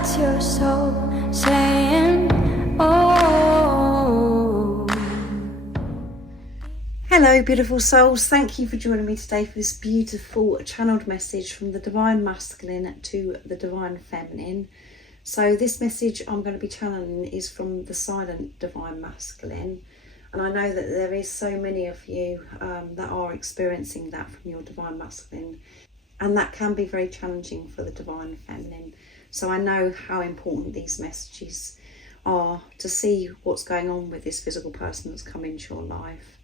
That's your soul saying, oh. Hello beautiful souls, thank you for joining me today for this beautiful channeled message from the Divine Masculine to the Divine Feminine. So this message I'm going to be channeling is from the silent Divine Masculine, and I know that there is so many of you that are experiencing that from your Divine Masculine, and that can be very challenging for the Divine Feminine. So I know how important these messages are to see what's going on with this physical person that's come into your life.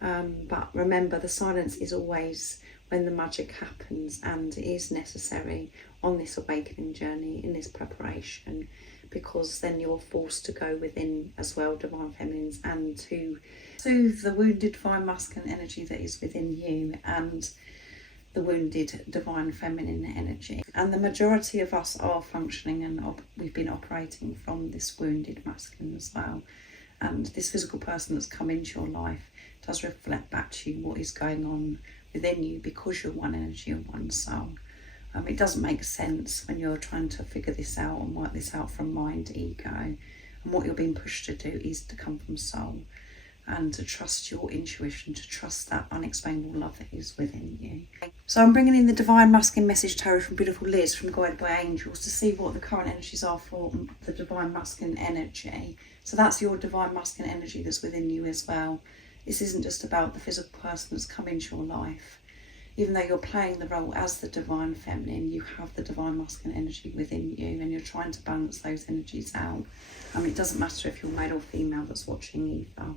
But remember, the silence is always when the magic happens, and it is necessary on this awakening journey, in this preparation, because then you're forced to go within as well, Divine Feminines, and to soothe the wounded Divine Masculine energy that is within you and the wounded Divine Feminine energy. And the majority of us are functioning and we've been operating from this wounded masculine as well. And this physical person that's come into your life does reflect back to you what is going on within you, because you're one energy and one soul. It doesn't make sense when you're trying to figure this out and work this out from mind, ego. And what you're being pushed to do is to come from soul and to trust your intuition, to trust that unexplainable love that is within you. So I'm bringing in the Divine Masculine Message Tarot from beautiful Liz from Guided by Angels to see what the current energies are for the Divine Masculine energy. So that's your Divine Masculine energy that's within you as well. This isn't just about the physical person that's come into your life. Even though you're playing the role as the Divine Feminine, you have the Divine Masculine energy within you, and you're trying to balance those energies out. It doesn't matter if you're male or female that's watching either.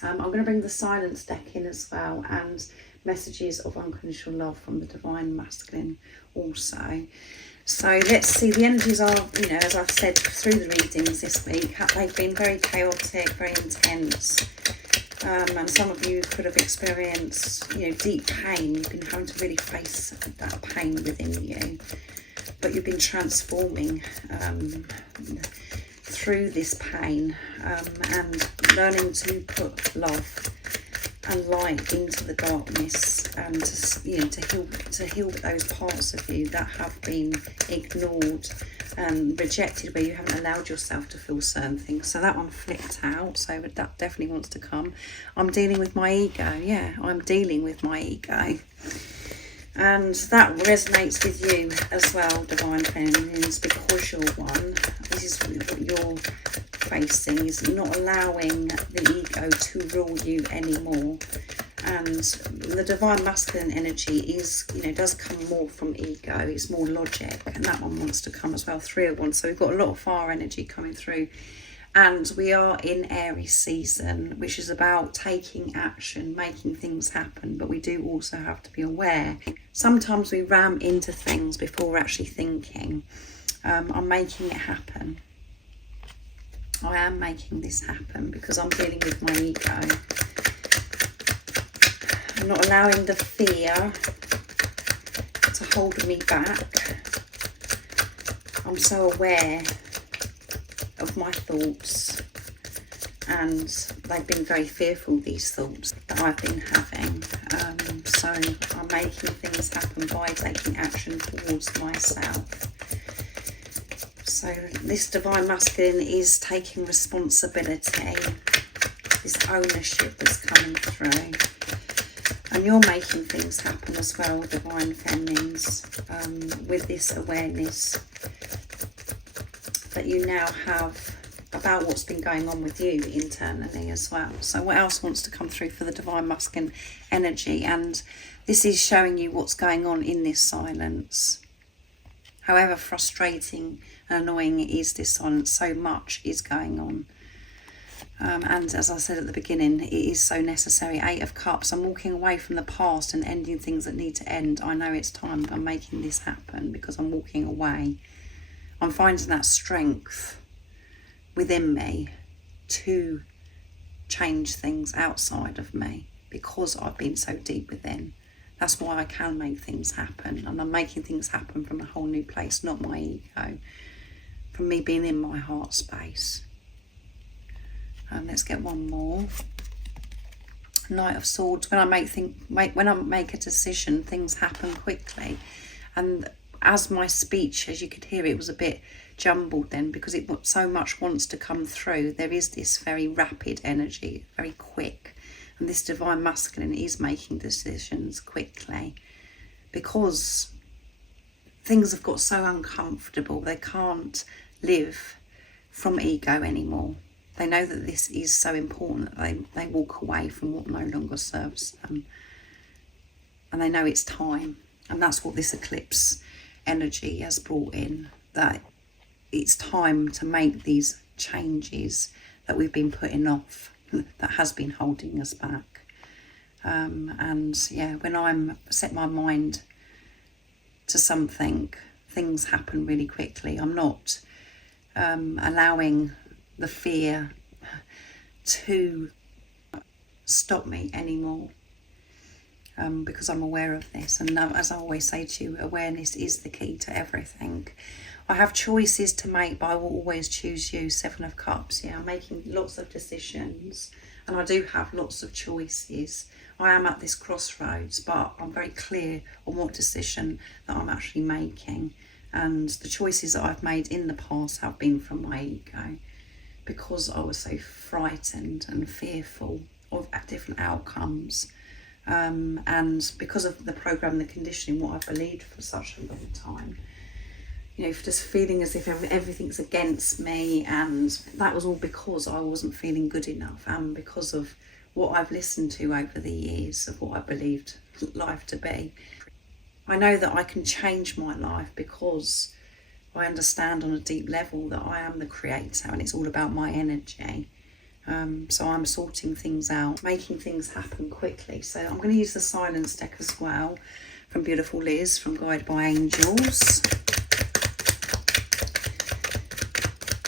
I'm going to bring the silence deck in as well, and messages of unconditional love from the Divine Masculine also. So let's see, the energies are, as I've said through the readings this week, they've been very chaotic, very intense. And some of you could have experienced, deep pain. You've been having to really face that pain within you. But you've been transforming through this pain and learning to put love and light into the darkness, and to heal those parts of you that have been ignored and rejected, where you haven't allowed yourself to feel certain things. So that one flipped out, so that definitely wants to come. I'm dealing with my ego. Yeah, I'm dealing with my ego. And that resonates with you as well, Divine Feminines, because you're one. This is what you're facing, is not allowing the ego to rule you anymore. And the Divine Masculine energy is, does come more from ego. It's more logic, and that one wants to come as well. 3 of Wands. So we've got a lot of fire energy coming through. And we are in Aries season, which is about taking action, making things happen. But we do also have to be aware. Sometimes we ram into things before we're actually thinking. I'm making it happen. I am making this happen because I'm dealing with my ego. I'm not allowing the fear to hold me back. I'm so aware of my thoughts, and they've been very fearful, these thoughts that I've been having. So I'm making things happen by taking action towards myself. So this Divine Masculine is taking responsibility, this ownership that's coming through. And you're making things happen as well, Divine Feminines, with this awareness that you now have about what's been going on with you internally as well. So what else wants to come through for the Divine Masculine energy? And this is showing you what's going on in this silence. However frustrating and annoying it is, this silence, so much is going on. And as I said at the beginning, it is so necessary. 8 of Cups. I'm walking away from the past and ending things that need to end. I know it's time. I'm making this happen because I'm walking away. I'm finding that strength within me to change things outside of me because I've been so deep within. That's why I can make things happen. And I'm making things happen from a whole new place, not my ego. From me being in my heart space. Let's get one more. Knight of Swords. When I make a decision, things happen quickly. And as my speech, as you could hear, it was a bit jumbled then, because it so much wants to come through. There is this very rapid energy, very quick, and this divine masculine is making decisions quickly because things have got so uncomfortable. They can't live from ego anymore. They know that this is so important that they walk away from what no longer serves them, and they know it's time. And that's what this eclipse energy has brought in, that it's time to make these changes that we've been putting off, that has been holding us back. And yeah, when I'm set my mind to something, things happen really quickly. I'm not allowing the fear to stop me anymore. Because I'm aware of this, and as I always say to you, awareness is the key to everything. I have choices to make, but I will always choose you. 7 of Cups. Yeah, I'm making lots of decisions, and I do have lots of choices. I am at this crossroads, but I'm very clear on what decision that I'm actually making. And the choices that I've made in the past have been from my ego, because I was so frightened and fearful of different outcomes. And because of the program, the conditioning, what I've believed for such a long time, you know, just feeling as if everything's against me, and that was all because I wasn't feeling good enough, and because of what I've listened to over the years of what I believed life to be. I know that I can change my life because I understand on a deep level that I am the creator, and it's all about my energy. So I'm sorting things out, making things happen quickly. So I'm going to use the silence deck as well, from beautiful Liz, from Guided by Angels.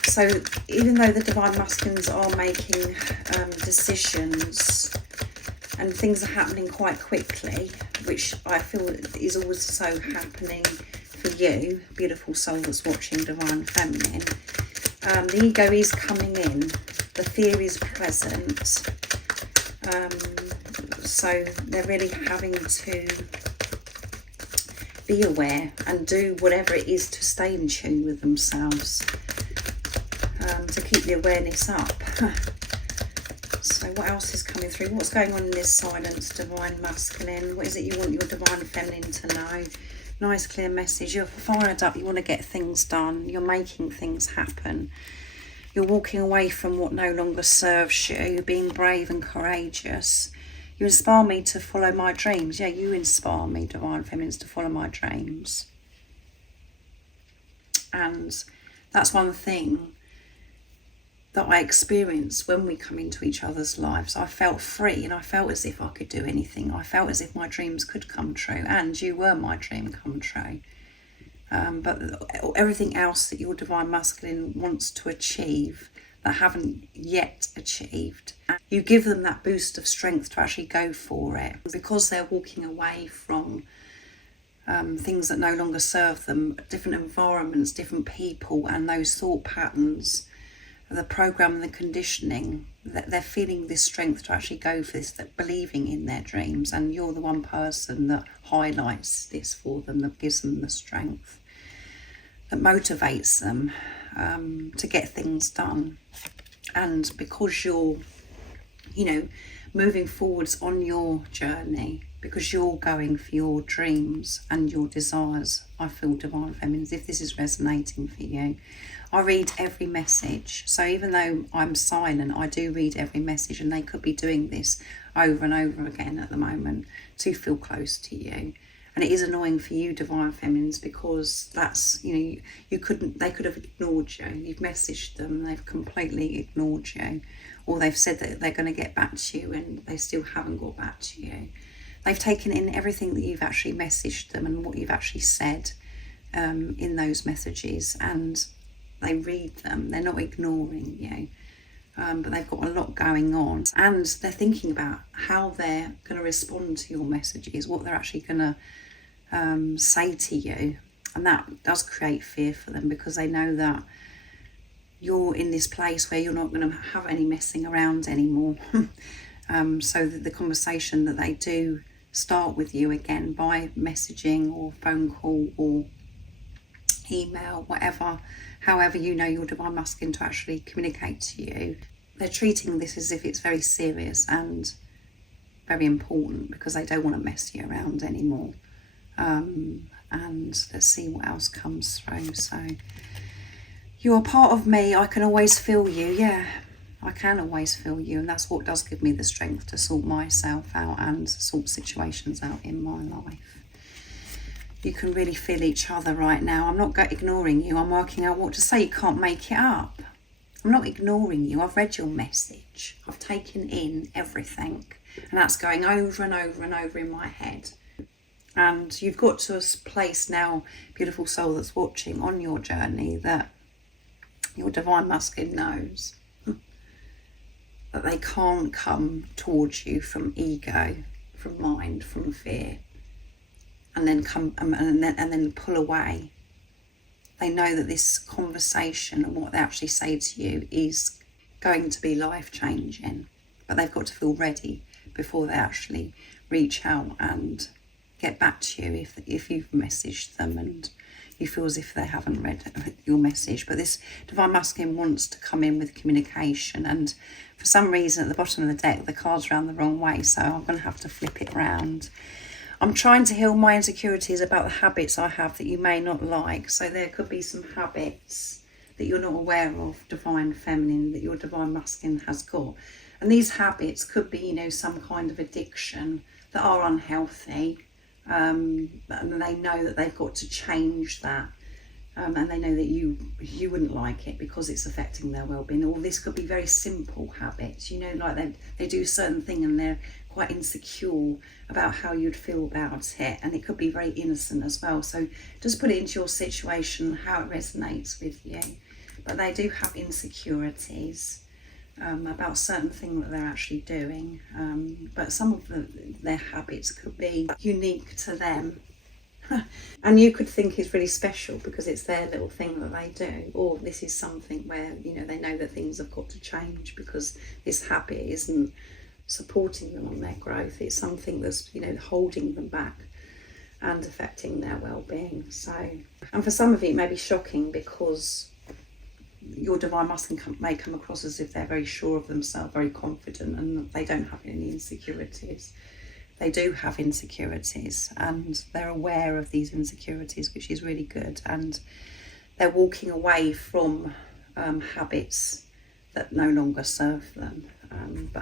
So even though the divine masculines are making decisions and things are happening quite quickly, which I feel is also happening for you, beautiful soul that's watching Divine Feminine, the ego is coming in. The fear is present, so they're really having to be aware and do whatever it is to stay in tune with themselves, to keep the awareness up. So what else is coming through? What's going on in this silence, divine masculine? What is it you want your divine feminine to know? Nice clear message. You're fired up, you want to get things done, you're making things happen. You're walking away from what no longer serves you. You're being brave and courageous. You inspire me to follow my dreams. Yeah, you inspire me, Divine Feminines, to follow my dreams. And that's one thing that I experience when we come into each other's lives. I felt free, and I felt as if I could do anything. I felt as if my dreams could come true, and you were my dream come true. But everything else that your divine masculine wants to achieve that haven't yet achieved, you give them that boost of strength to actually go for it, because they're walking away from things that no longer serve them, different environments, different people, and those thought patterns, the program and the conditioning, that they're feeling this strength to actually go for this, that believing in their dreams, and you're the one person that highlights this for them, that gives them the strength, that motivates them to get things done. And because you're, you know, moving forwards on your journey, because you're going for your dreams and your desires, I feel, Divine Feminines, if this is resonating for you, I read every message. So even though I'm silent, I do read every message, and they could be doing this over and over again at the moment to feel close to you. And it is annoying for you, Divine Feminines, because that's, you know, they could have ignored you. You've messaged them, they've completely ignored you, or they've said that they're going to get back to you and they still haven't got back to you. They've taken in everything that you've actually messaged them and what you've actually said in those messages, and they read them. They're not ignoring you, but they've got a lot going on, and they're thinking about how they're going to respond to your messages, what they're actually going to say to you. And that does create fear for them, because they know that you're in this place where you're not going to have any messing around anymore. So that the conversation that they do start with you again by messaging or phone call or email, whatever, however you know your divine masculine to actually communicate to you. They're treating this as if it's very serious and very important because they don't want to mess you around anymore. And let's see what else comes through. So, you're a part of me. I can always feel you. Yeah, I can always feel you. And that's what does give me the strength to sort myself out and sort situations out in my life. You can really feel each other right now. I'm not ignoring you. I'm working out what to say. You can't make it up. I'm not ignoring you. I've read your message. I've taken in everything. And that's going over and over and over in my head. And you've got to a place now, beautiful soul that's watching, on your journey, that your divine masculine knows that they can't come towards you from ego, from mind, from fear, and then come and then pull away. They know that this conversation and what they actually say to you is going to be life-changing, but they've got to feel ready before they actually reach out and get back to you if you've messaged them and you feel as if they haven't read your message. But this divine masculine wants to come in with communication, and for some reason at the bottom of the deck the card's around the wrong way, so I'm going to have to flip it around. I'm trying to heal my insecurities about the habits I have that you may not like. So there could be some habits that you're not aware of, divine feminine, that your divine masculine has got. And these habits could be, some kind of addiction that are unhealthy. And they know that they've got to change that. And they know that you wouldn't like it because it's affecting their well-being. Or this could be very simple habits, like they do a certain thing and they're quite insecure about how you'd feel about it, and it could be very innocent as well. So just put it into your situation, how it resonates with you. But they do have insecurities about certain things that they're actually doing, but some of their habits could be unique to them. And you could think it's really special because it's their little thing that they do, or this is something where they know that things have got to change because this habit isn't supporting them on their growth. It's something that's holding them back and affecting their well-being. So, and for some of you it may be shocking because your divine masculine may come across as if they're very sure of themselves, very confident, and they don't have any insecurities. They do have insecurities and they're aware of these insecurities, which is really good, and they're walking away from habits that no longer serve them,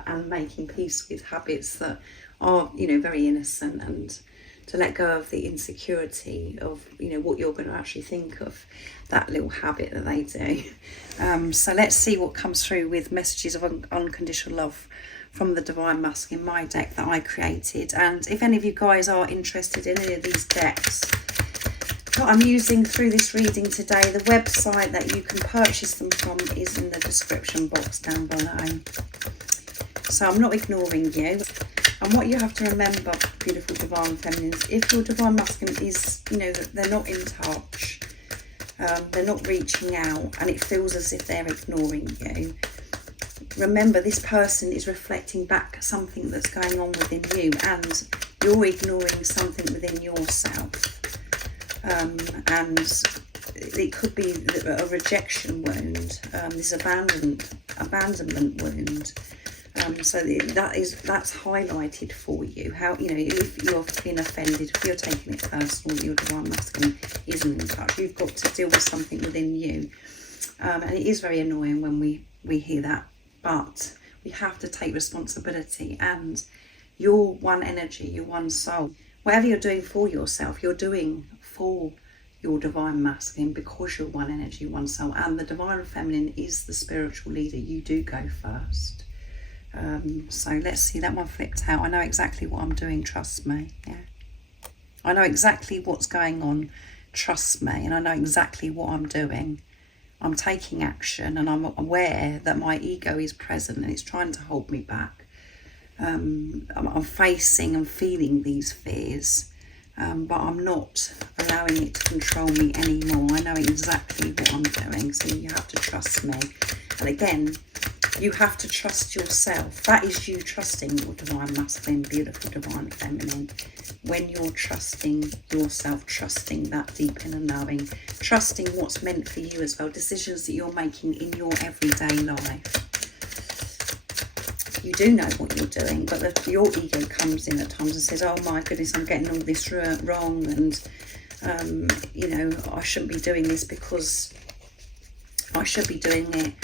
and making peace with habits that are very innocent, and to let go of the insecurity of what you're going to actually think of that little habit that they do. So let's see what comes through with messages of unconditional love from the divine masculine, my deck that I created. And if any of you guys are interested in any of these decks that I'm using through this reading today, the website that you can purchase them from is in the description box down below. So I'm not ignoring you. And what you have to remember, beautiful divine feminines, if your divine masculine is, they're not in touch, they're not reaching out, and it feels as if they're ignoring you, remember this person is reflecting back something that's going on within you, and you're ignoring something within yourself. And it could be a rejection wound, this abandonment wound. So that's highlighted for you. How if you're being offended, if you're taking it personal, your divine masculine isn't in touch. You've got to deal with something within you, and it is very annoying when we hear that. But we have to take responsibility, and your one energy, your one soul, whatever you're doing for yourself, you're doing for your divine masculine because you're one energy, one soul, and the divine feminine is the spiritual leader. You do go first. So let's see, that one flipped out. I know exactly what I'm doing, trust me. Yeah, I know exactly what's going on, trust me, and I know exactly what I'm doing. I'm taking action, and I'm aware that my ego is present and it's trying to hold me back. I'm facing and feeling these fears, but I'm not allowing it to control me anymore. I know exactly what I'm doing, so you have to trust me. And again, you have to trust yourself. That is you trusting your divine masculine, beautiful divine feminine. when you're trusting yourself, trusting that deep inner knowing, trusting what's meant for you as well, decisions that you're making in your everyday life. You do know what you're doing, but your ego comes in at times and says, oh my goodness, I'm getting all this wrong, and you know, I shouldn't be doing this because I should be doing it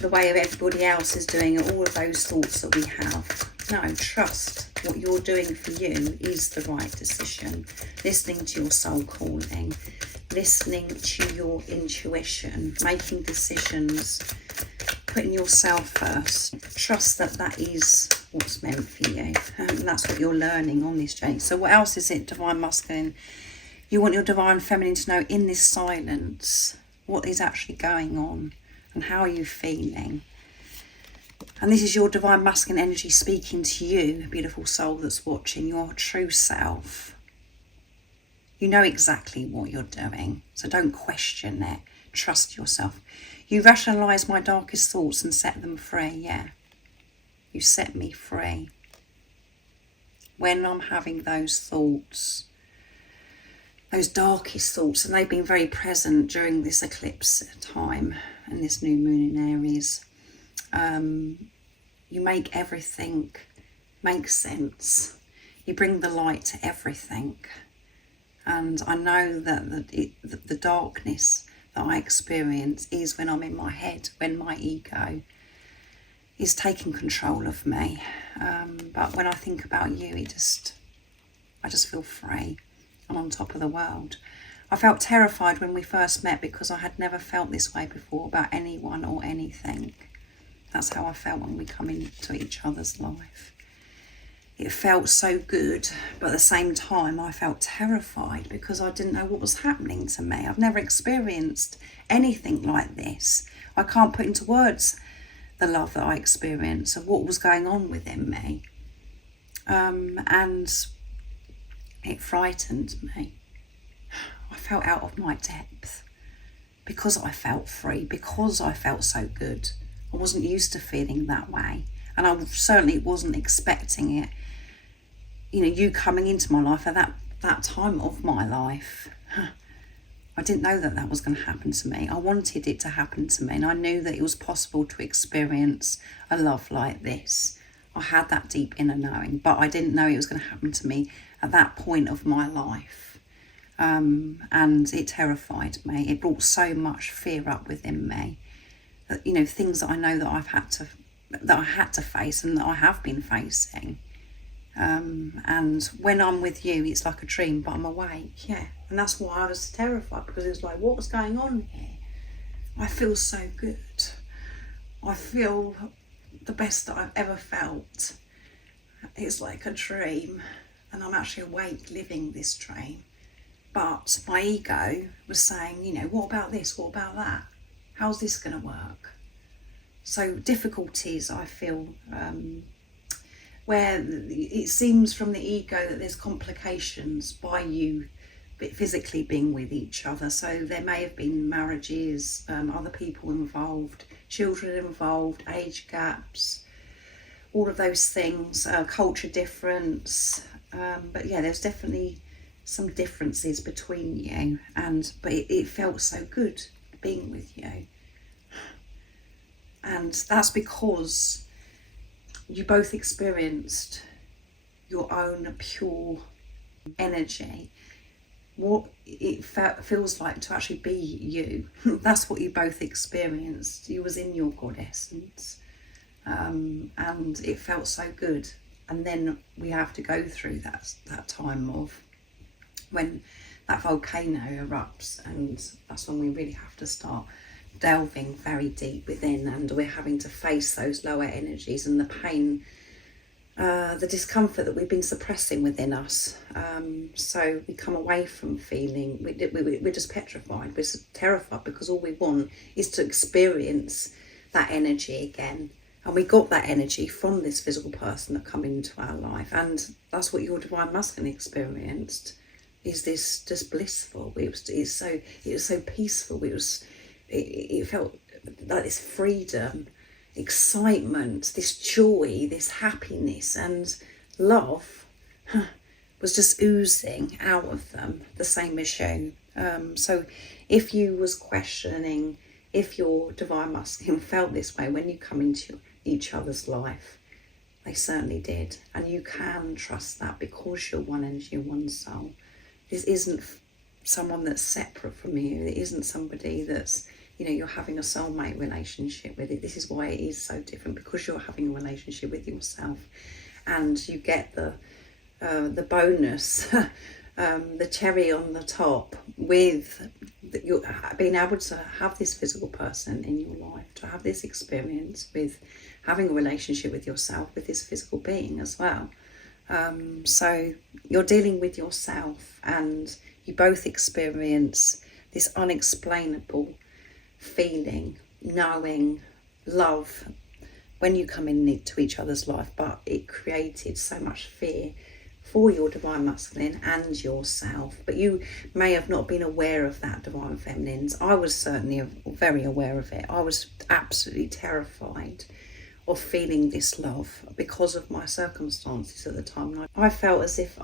the way everybody else is doing it. All of those thoughts that we have. No, trust what you're doing for you is the right decision. Listening to your soul calling, listening to your intuition, making decisions, putting yourself first. Trust that that is what's meant for you, and that's what you're learning on this journey. So what else is it, Divine Masculine? You want your Divine Feminine to know in this silence what is actually going on and how are you feeling. And this is your Divine Masculine energy speaking to you, beautiful soul that's watching, your true self. You know exactly what you're doing, so don't question it. Trust yourself. You rationalise my darkest thoughts and set them free. Yeah, you set me free. When I'm having those thoughts, those darkest thoughts, and they've been very present during this eclipse time and this new moon in Aries, you make everything make sense. You bring the light to everything. And I know that the darkness that I experience is when I'm in my head, when my ego is taking control of me. But when I think about you, I just feel free. I'm on top of the world. I felt terrified when we first met because I had never felt this way before about anyone or anything. That's how I felt when we come into each other's life. It felt so good, but at the same time I felt terrified because I didn't know what was happening to me. I've never experienced anything like this. I can't put into words the love that I experienced of what was going on within me. And it frightened me. I felt out of my depth because I felt free, because I felt so good. I wasn't used to feeling that way, and I certainly wasn't expecting it. You know, you coming into my life at that time of my life. I didn't know that that was going to happen to me. I wanted it to happen to me, and I knew that it was possible to experience a love like this. I had that deep inner knowing, but I didn't know it was going to happen to me at that point of my life. And it terrified me. It brought so much fear up within me. That, you know, things that I know that I had to face and that I have been facing. And when I'm with you, it's like a dream, but I'm awake. Yeah, and that's why I was terrified, because it was like, what's going on here? I feel so good. I feel the best that I've ever felt. It's like a dream, and I'm actually awake living this dream. But my ego was saying, you know, what about this? What about that? How's this going to work? So difficulties, I feel, where it seems from the ego that there's complications by you physically being with each other. So there may have been marriages, other people involved, children involved, age gaps, all of those things, culture difference. But yeah, there's definitely some differences between you, but it felt so good being with you. And that's because you both experienced your own pure energy, what it feels like to actually be you. That's what you both experienced. You was in your God essence, and it felt so good. And then we have to go through that time of when that volcano erupts, and that's when we really have to start delving very deep within, and we're having to face those lower energies and the pain, the discomfort that we've been suppressing within us. So we come away from feeling, we're just petrified, we're terrified, because all we want is to experience that energy again. And we got that energy from this physical person that come into our life, and that's what your Divine Masculine experienced. Is this just blissful? It was so peaceful. It felt like this freedom, excitement, this joy, this happiness and love was just oozing out of them, the same as you. So if you was questioning if your divine masculine felt this way when you come into each other's life, they certainly did. And you can trust that because you're one energy, one soul. This isn't someone that's separate from you. It isn't somebody that's, you know, you're having a soulmate relationship with it. This is why it is so different, because you're having a relationship with yourself, and you get the bonus, the cherry on the top with you being able to have this physical person in your life, to have this experience with having a relationship with yourself, with this physical being as well. So you're dealing with yourself, and you both experience this unexplainable feeling, knowing, love when you come into each other's life, but it created so much fear for your divine masculine and yourself. But you may have not been aware of that, divine feminines. I was certainly very aware of it. I was absolutely terrified of feeling this love because of my circumstances at the time. I felt as if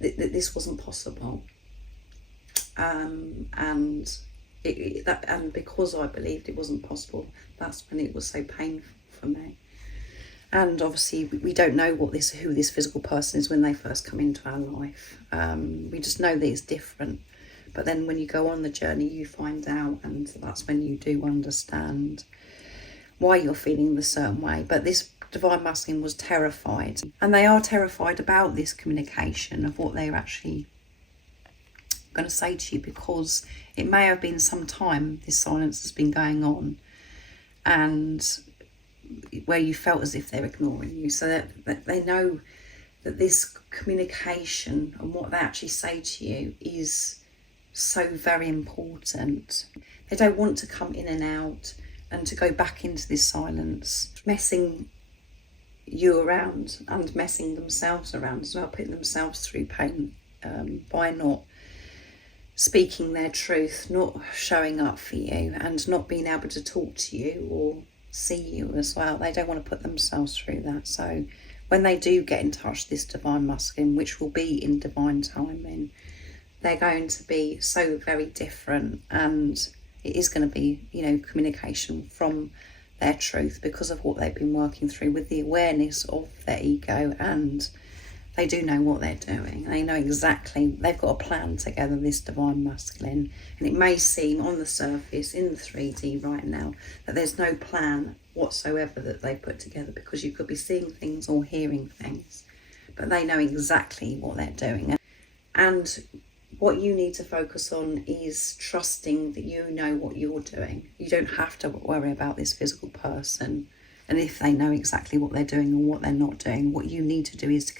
this wasn't possible, and because I believed it wasn't possible, that's when it was so painful for me. And obviously we don't know who this physical person is when they first come into our life. We just know that it's different. But then when you go on the journey, you find out, and that's when you do understand why you're feeling the certain way. But this divine masculine was terrified, and they are terrified about this communication of what they're actually going to say to you, because it may have been some time this silence has been going on, and where you felt as if they're ignoring you, so that they know that this communication and what they actually say to you is so very important. They don't want to come in and out and to go back into this silence, messing you around and messing themselves around as well, putting themselves through pain by not speaking their truth, not showing up for you, and not being able to talk to you or see you as well. They don't want to put themselves through that. So when they do get in touch with this divine masculine, which will be in divine timing, they're going to be so very different, and it is going to be, you know, communication from their truth because of what they've been working through with the awareness of their ego, and they do know what they're doing. They know exactly, they've got a plan together, this divine masculine. And it may seem on the surface, in the 3D right now, that there's no plan whatsoever that they put together, because you could be seeing things or hearing things. But they know exactly what they're doing. And what you need to focus on is trusting that you know what you're doing. You don't have to worry about this physical person and if they know exactly what they're doing or what they're not doing. What you need to do is to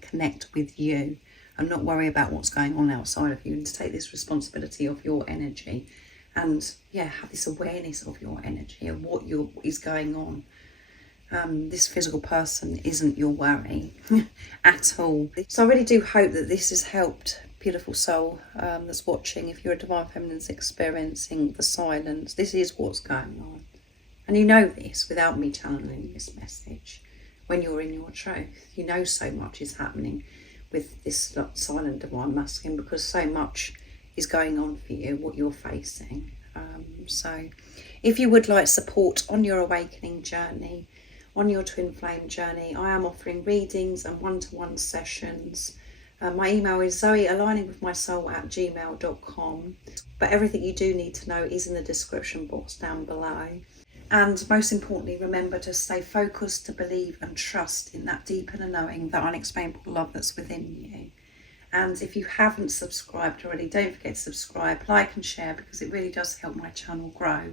connect with you and not worry about what's going on outside of you, and to take this responsibility of your energy, and have this awareness of your energy and what is going on. This physical person isn't your worry at all. So I really do hope that this has helped, beautiful soul that's watching. If you're a divine feminine's experiencing the silence, this is what's going on. And you know this without me channeling this message. When you're in your truth, you know so much is happening with this silent divine masculine, because so much is going on for you, what you're facing. So if you would like support on your awakening journey, on your twin flame journey, I am offering readings and one-to-one sessions. My email is zoealigningwithmysoul@gmail.com. But everything you do need to know is in the description box down below. And most importantly, remember to stay focused, to believe and trust in that deep inner knowing, that unexplainable love that's within you. And if you haven't subscribed already, don't forget to subscribe, like and share, because it really does help my channel grow.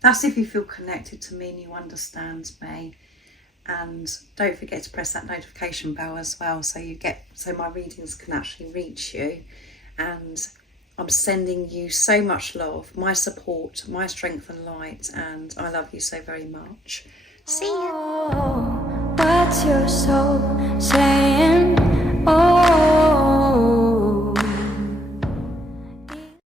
That's if you feel connected to me and you understand me. And don't forget to press that notification bell as well, so my readings can actually reach you. And I'm sending you so much love, my support, my strength and light, and I love you so very much. See you. Oh, what's your soul saying? Oh.